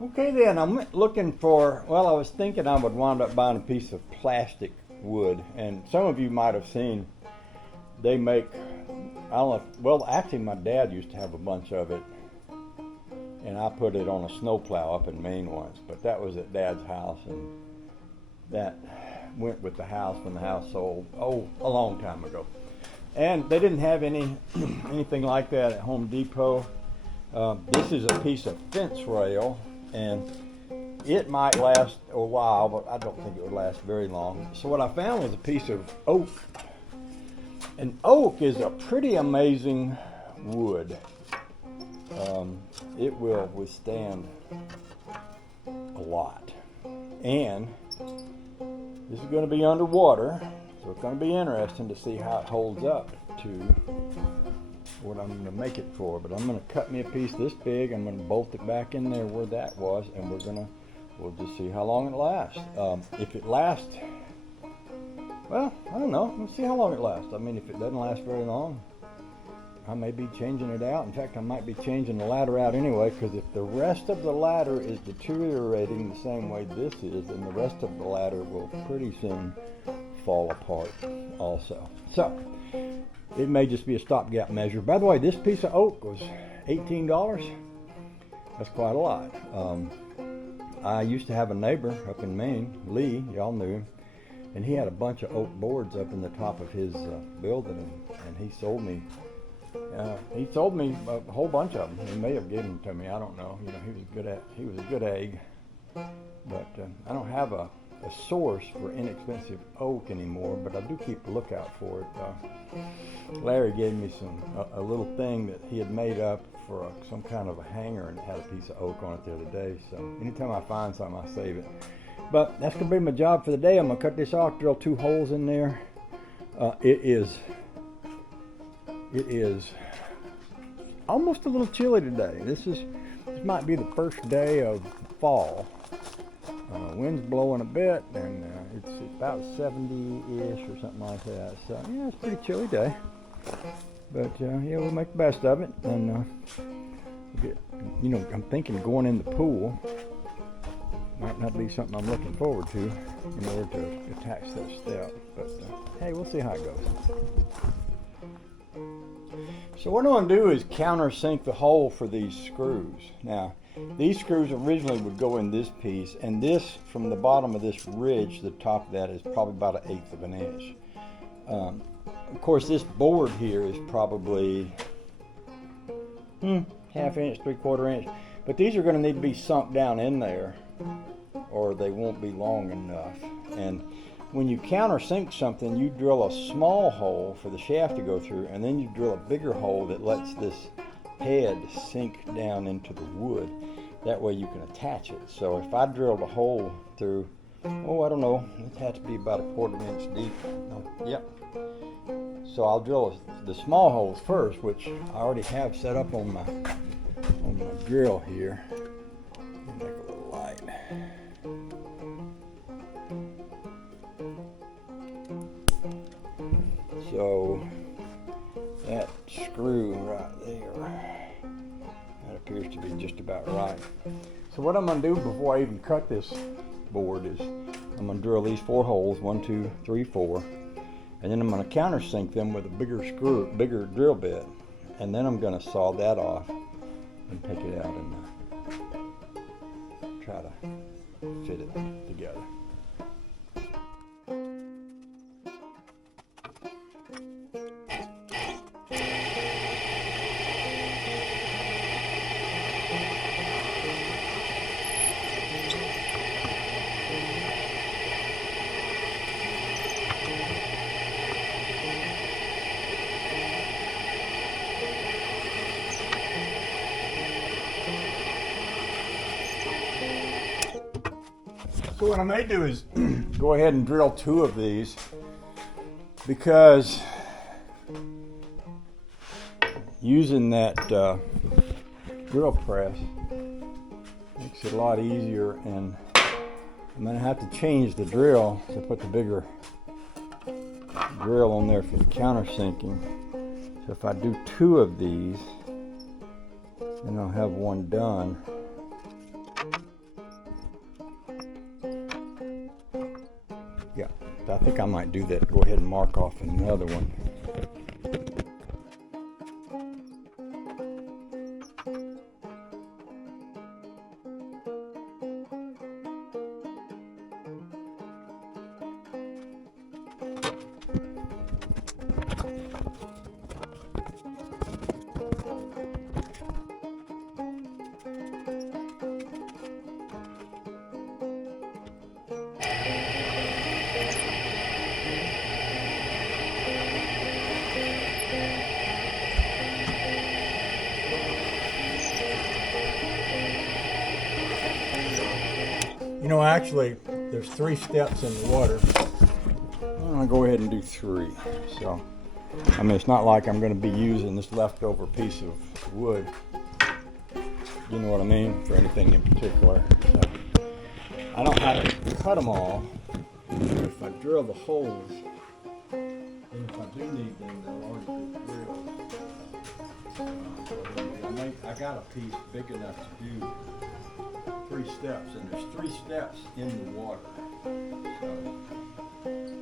Okay then, I'm looking for, well, I was thinking I would wind up buying a piece of plastic wood, and some of you might have seen they make, I don't know, well, actually my dad used to have a bunch of it, and I put it on a snowplow up in Maine once, but that was at Dad's house, and that went with the house when the house sold, oh, a long time ago. And they didn't have anything like that at Home Depot. This is a piece of fence rail, and it might last a while, but I don't think it would last very long. So what I found was a piece of oak. And oak is a pretty amazing wood. It will withstand a lot. And this is going to be underwater, so it's going to be interesting to see how it holds up to what I'm going to make it for. But I'm going to cut me a piece this big. I'm going to bolt it back in there where that was, and we'll just see how long it lasts. If it lasts, well, I don't know. We'll see how long it lasts. I mean, if it doesn't last very long, I may be changing it out. In fact, I might be changing the ladder out anyway, because if the rest of the ladder is deteriorating the same way this is, then the rest of the ladder will pretty soon fall apart also. So, it may just be a stopgap measure. By the way, this piece of oak was $18. That's quite a lot. I used to have a neighbor up in Maine, Lee, y'all knew him, and he had a bunch of oak boards up in the top of his building, and he sold me a whole bunch of them. He may have given them to me, I don't know. You know, he was a good egg, but I don't have a source for inexpensive oak anymore, but I do keep a lookout for it. Larry gave me a little thing that he had made up for some kind of a hanger, and it had a piece of oak on it the other day. So anytime I find something, I save it. But that's gonna be my job for the day. I'm gonna cut this off, drill 2 holes in there. It is almost a little chilly today. This might be the first day of fall. Wind's blowing a bit, and it's about 70-ish or something like that. So yeah, it's a pretty chilly day. But yeah, we'll make the best of it. And I'm thinking going in the pool might not be something I'm looking forward to in order to attach that step. But hey, we'll see how it goes. So what I'm going to do is countersink the hole for these screws. Now, these screws originally would go in this piece, and this, from the bottom of this ridge to the top of that, is probably about 1/8 of an inch. Of course, this board here is probably 1/2 inch, 3/4 inch, but these are going to need to be sunk down in there, or they won't be long enough. And when you countersink something, you drill a small hole for the shaft to go through, and then you drill a bigger hole that lets this head sink down into the wood. That way you can attach it. So if I drilled a hole through, I don't know, it has to be about 1/4 inch deep. Yep. So I'll drill the small holes first, which I already have set up on my drill here. Make a little light. So that screw right there, that appears to be just about right. So what I'm going to do before I even cut this board is I'm going to drill these 4 holes, 1, 2, 3, 4, and then I'm going to countersink them with a bigger drill bit, and then I'm going to saw that off and take it out and try to fit it together. So what I may do is go ahead and drill 2 of these, because using that drill press makes it a lot easier, and I'm going to have to change the drill to put the bigger drill on there for the countersinking. So if I do 2 of these, then I'll have one done. fact, I think I might do that. Go ahead and mark off another one. You know, actually, there's 3 steps in the water. I'm gonna go ahead and do 3. So, I mean, it's not like I'm gonna be using this leftover piece of wood. You know what I mean? For anything in particular. So, I don't have to cut them all. If I drill the holes, and if I do need them, they'll already be drilled. I got a piece big enough to do 3 steps, and there's 3 steps in the water. So, it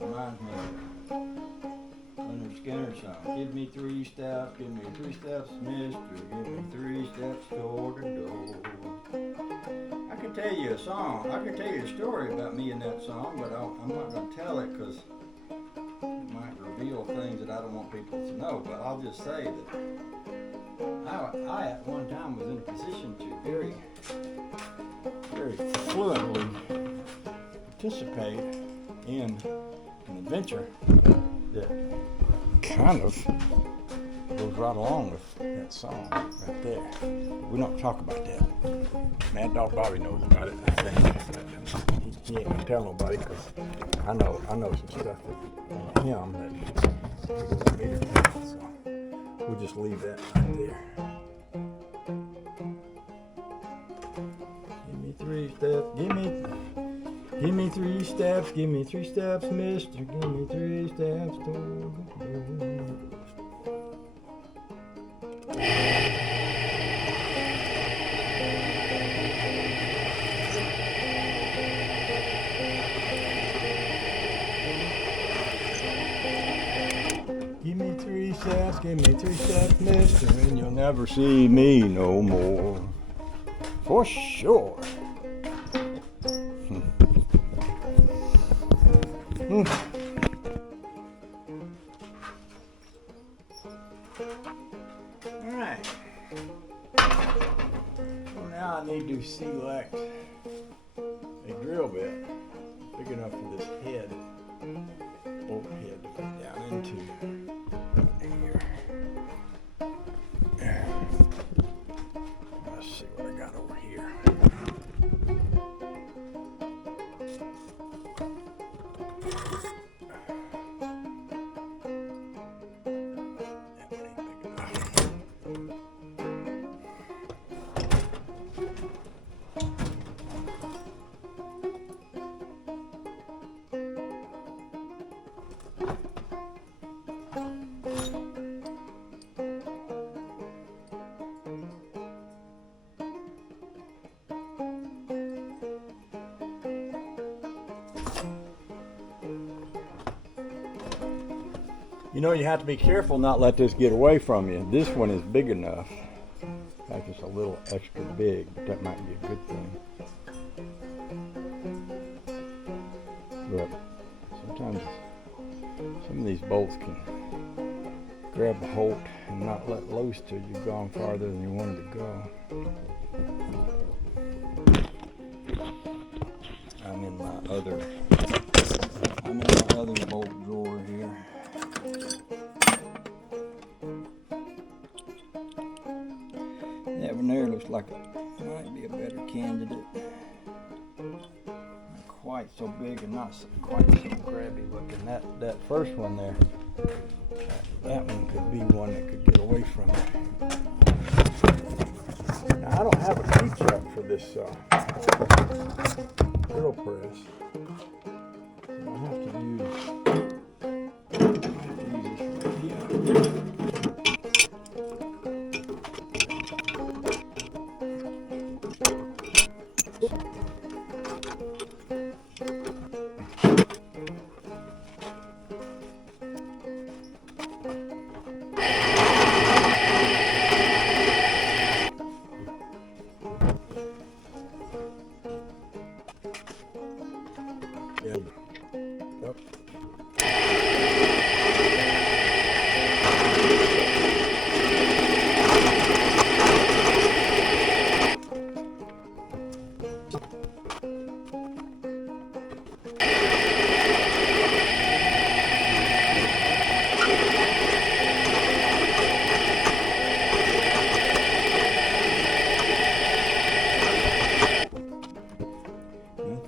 reminds me of Leonard Skinner song. Give me 3 steps, give me 3 steps, mister. Give me 3 steps toward the door. I could tell you a song. I could tell you a story about me in that song, but I'm not going to tell it because it might reveal things that I don't want people to know. But I'll just say that I at one time was in a position to very fluently participate in an adventure that kind of goes right along with that song right there. We don't talk about that. Mad Dog Bobby knows about it, I think. He ain't gonna tell nobody because I know some stuff that him that he won't me to tell. So we'll just leave that right there. Give me 3 steps. Give me 3 steps. Give me 3 steps, mister. Give me 3 steps toward the door. Give me 3 steps, give me 3 steps, mister, and you'll never see me no more. For sure. Alright. So now I need to select a drill bit big enough for this head, bolt head to fit down into here. Let's see what I got over here. You know, you have to be careful not let this get away from you. This one is big enough. In fact, it's a little extra big, but that might be a good thing. But sometimes some of these bolts can grab a hold and not let loose till you've gone farther than you wanted to go. I'm in my other bolt drawer here. That one there looks like it might be a better candidate. Not quite so big and not quite so grabby looking. That first one there, that one could be one that could get away from it. Now I don't have a keychuck for this drill press. So I have to use this right here.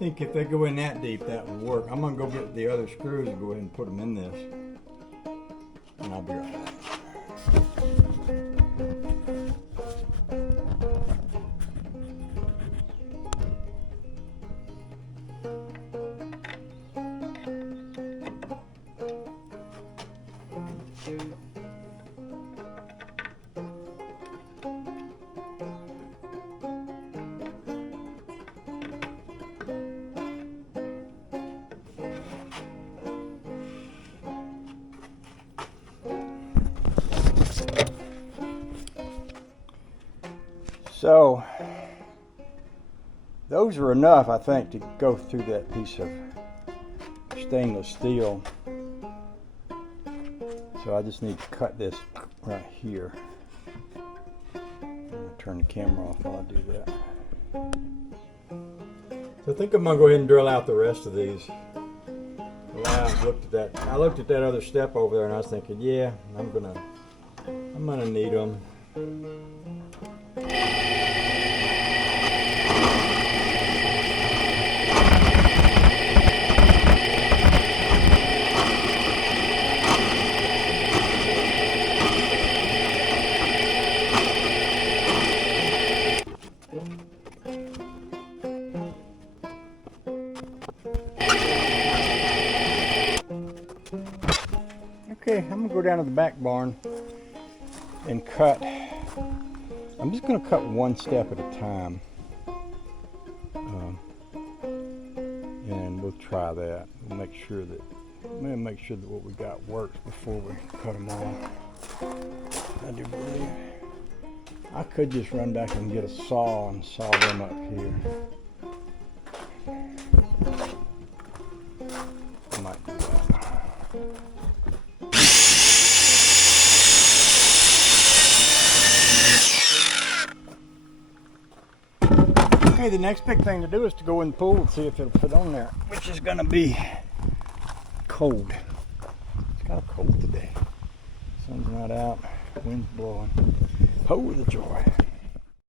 think if they go in that deep, that would work. I'm gonna go get the other screws and go ahead and put them in this, and I'll be right back. So those are enough, I think, to go through that piece of stainless steel. So I just need to cut this right here. I'm gonna turn the camera off while I do that. So I think I'm gonna go ahead and drill out the rest of these. Well, I looked at that other step over there, and I was thinking, yeah, I'm gonna need them. Okay, I'm gonna go down to the back barn and cut. I'm just gonna cut one step at a time, and we'll try that. We'll make sure that what we got works before we cut them all. I do believe I could just run back and get a saw and saw them up here. I might do that. Okay, the next big thing to do is to go in the pool and see if it'll fit on there, which is gonna be cold. It's kind of cold today. Sun's not out, wind's blowing. Oh, the joy.